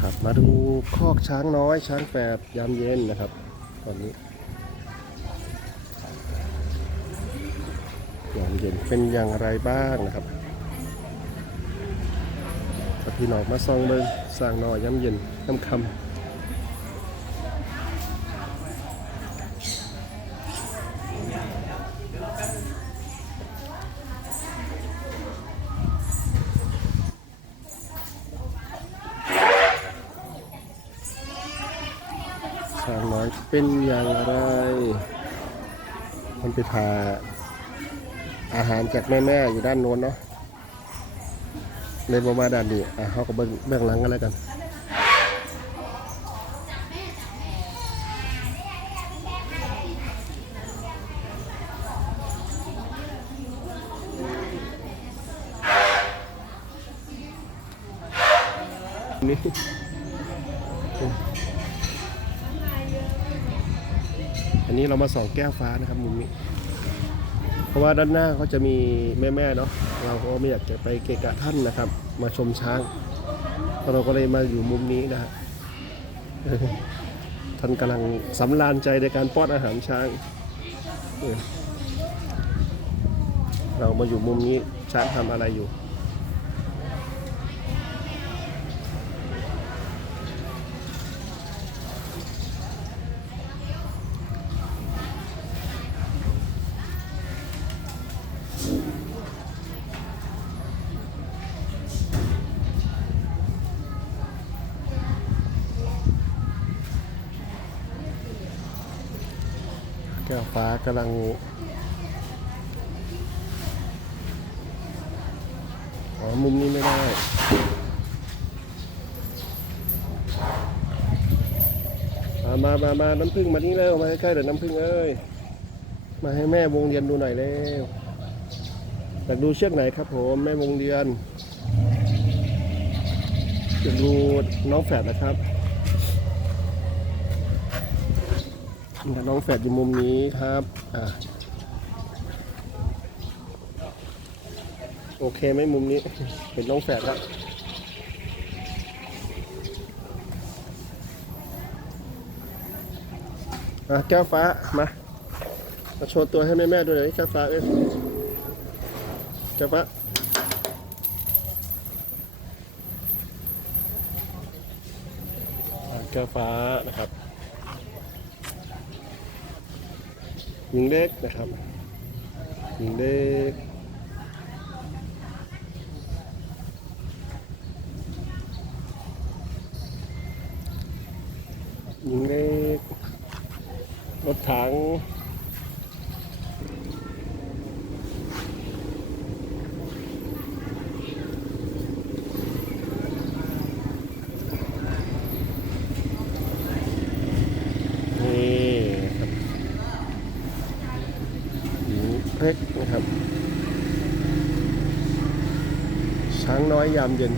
ครับมาดูคอกช้างน้อยช้างแฝดยามเย็นนะครับ ตอนนี้ยามเย็นเป็นอย่างไรบ้างนะครับพี่น้องมาซองเบิงสร้างน้อยยามเย็นค่ำคำช้างน้อย เป็นอย่างไร มันไปพาอาหารจากแม่ๆอยู่ด้านโน้นเนาะเลยบมาด้านนี้อะเขาก็เบื้องเบื้องหลังกันแล้วกันนี่ อันนี้เรามาส่องแก้วฟ้านะครับมุมนี้เพราะว่าด้านหน้าเขาจะมีแม่ๆเนาะเราก็ไม่อยากจะไปเกะกะท่านนะครับ มาชมช้างเราก็เลยมาอยู่มุมนี้นะฮะท่านกำลังสำราญใจในการป้อนอาหารช้างเออเรามาอยู่มุมนี้ช้างทำอะไรอยู่ แก้ากำลังอ๋อมุมนี้ไม่ได้มามามามาน้ำผึ้งมานี่เร็วมาใกล้ๆเดี๋ยวน้ำผึ้งเอ้ย มาให้แม่วงเรียนดูหน่อยเร็วอยากดูเชือกไหนครับผมแม่วงเรียนอยากดูน้องแฝดนะครับ น้องแฝดอยู่มุมนี้ครับอ่าโอเคไหมมุมนี้ เห็นน้องแฝดแล้วอะแก้วฟ้ามา มาโชว์ตัวให้แม่แม่ดูหน่อยแก้วฟ้าเอ้ยแก้วฟ้าแก้วฟ้านะครับ หญิงเล็กนะครับหญิงเล็กหญิงเล็กรถถังนี่ครับ หญิงเล็กนะครับ ช้างน้อ ยยามเย็น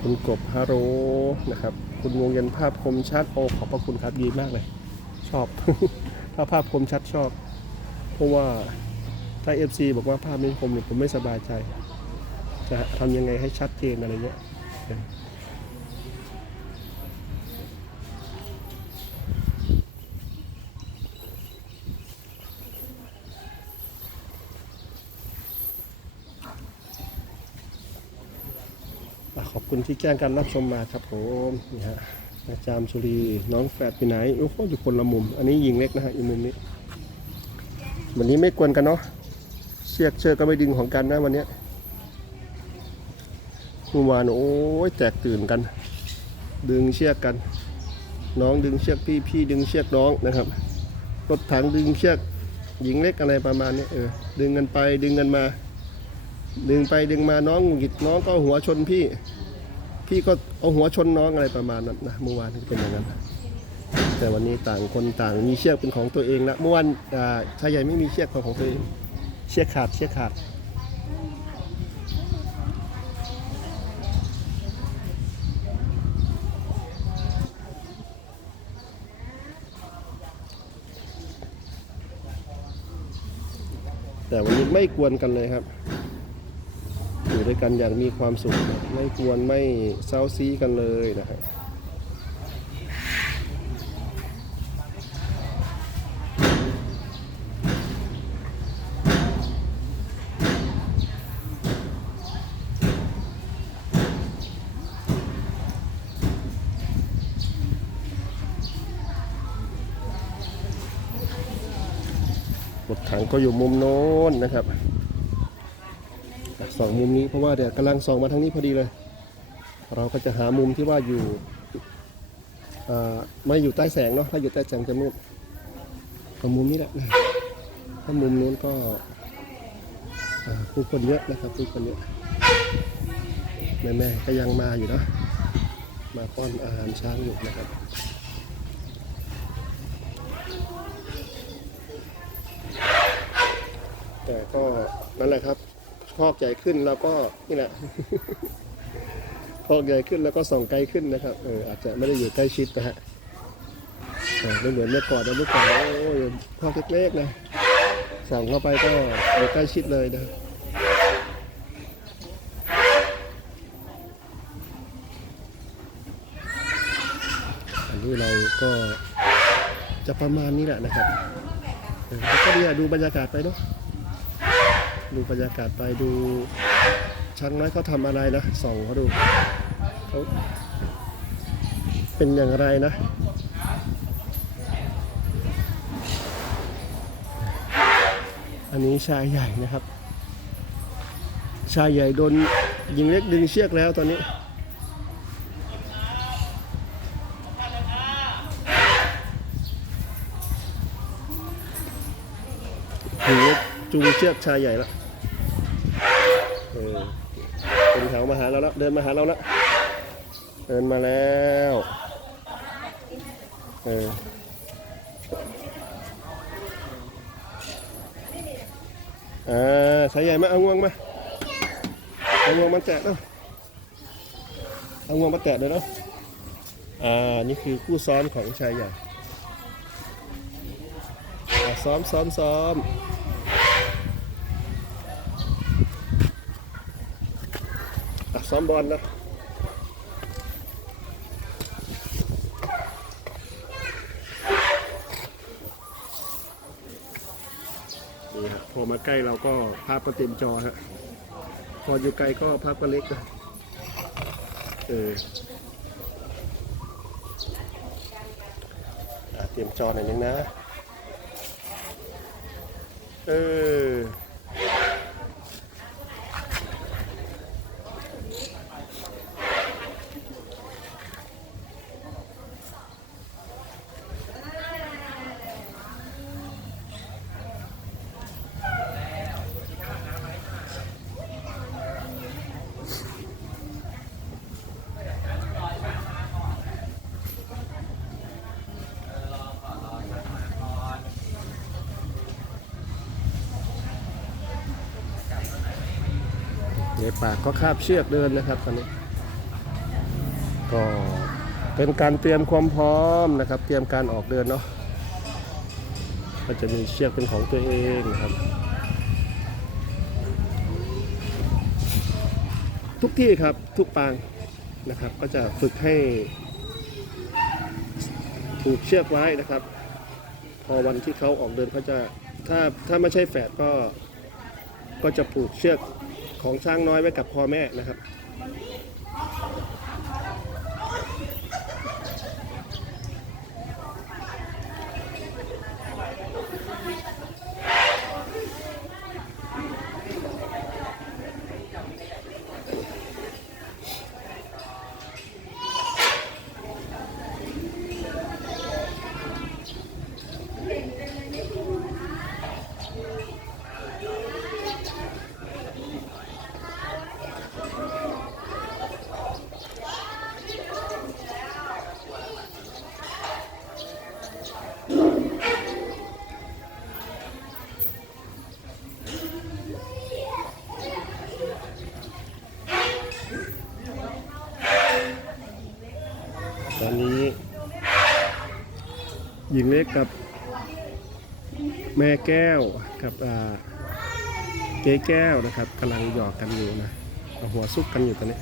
คุณกบฮาโรนะครับ คุณวงเย็นภาพคมชัด โอ้ ขอบพระคุณครับดีมากเลย ชอบ ถ้าภาพคมชัดชอบ เพราะว่าถ้า FC บอกว่าภาพไม่คมเนี่ยผมไม่สบายใจ จะทำยังไงให้ชัดเจนอะไรเงี้ยเอออะขอบ คุณที่แจ้งการรับชมมาครับผมนี่ฮะอาจารย์สุรี น้องแฝดไปไหนโอ้โหอยู่คนละมุม อันนี้ยิงเล็กนะฮะอีกมุมนี้ วันนี้ไม่กวนกันเนาะเชือกเชือกก็ไม่ดึงของกันนะวันนี้เมื่อวานโอ้ยแตกตื่นกัน ดึงเชือกกัน น้องดึงเชือกพี่พี่ดึงเชือกน้องนะครับรถถังดึงเชือกหญิงเล็กอะไรประมาณนี้เออดึงกันไปดึงกันมา ดึงไปดึงมาน้องหงิดน้องก็หัวชนพี่ พี่ก็เอาหัวชนน้องอะไรประมาณนั้นนะเมื่อวานเป็นอย่างนั้น แต่วันนี้ต่างคนต่างมีเชือกเป็นของตัวเองนะเมื่อวานชายใหญ่ไม่มีเชือกของของตัวเอง เชือกขาดเชือกขาดแต่วันนี้ไม่กวนกันเลยครับ ด้วยกันอย่างมีความสุข ไม่กวนไม่เซาซีกันเลยนะครับรถถังก็อยู่มุมโน้นนะครับ สองมุมนี้เพราะว่าเดี๋ยวกำลังส่องมาทางนี้พอดีเลย เราก็จะหามุมที่ว่าอยู่ไม่อยู่ใต้แสงเนาะถ้าอยู่ใต้แสงจะมืดก็มุมนี้แหละนะถ้ามุมนู้นก็ผู้คนเยอะนะครับผู้คนเยอะแม่แม่ก็ยังมาอยู่เนะมาป้อนอาหารช้างอยู่นะครับแต่ก็นั่นแหละครับ คอกใหญ่ขึ้นแล้วก็นี่แหละคอกใหญ่ขึ้นแล้วก็ส่องไกลขึ้นนะครับเอออาจจะไม่ได้อยู่ใกล้ชิดนะฮะไม่เหมือนเมื่อก่อนนะเมื่อก่อนโอ้ยคอกเล็กๆนะส่องเข้าไปก็อยู่ใกล้ชิดเลยนะอันนี้เราก็จะประมาณนี้แหละนะครับก็ดีอะดูบรรยากาศไปเนาะ ดูบรรยากาศไปดูช้างน้อยเขาทำอะไรนะส่องเขาดูเขาเป็นอย่างไรนะอันนี้ชายใหญ่นะครับ ชายใหญ่โดนยิงเล็กดึงเชือกแล้วตอนนี้ จูงเชือกชายใหญ่แล้ว เออเป็นแถวมาหาเราแล้ว เดินมาหาเราแล้ว เดินมาแล้ว เอออ่าสายใหญ่มาเอางวงมาเอางวงมาแตะเนาะเอางวงมาแตะเลยเนาะอ่า นี่คือคู่ซ้อมของชายใหญ่ซ้อมซ้อมซ้อม อมบอลนะนี่ฮะพอมาใกล้เราก็ภาพก็เต็มจอฮะพออยู่ไกลก็ภาพก็เล็กนะเออเตรียมจอหน่อยนึงนะ เออ ปากก็คาบเชือกเดินนะครับตอนนี้ ก็เป็นการเตรียมความพร้อมนะครับ เตรียมการออกเดินเนาะก็จะมีเชือกเป็นของตัวเองนะครับ ทุกที่ครับทุกปางนะครับ ก็จะฝึกให้ผูกเชือกไว้นะครับ พอวันที่เขาออกเดินเขาจะถ้าถ้าไม่ใช่แฝดก็ก็จะผูกเชือก ของช้างน้อยไว้กับพ่อแม่นะครับ ตอนนี้ หญิงเล็กกับแม่แก้วกับอ่าเก๊แก้วนะครับกำลังหยอกกันอยู่นะหัวซุกกันอยู่ตอนนี้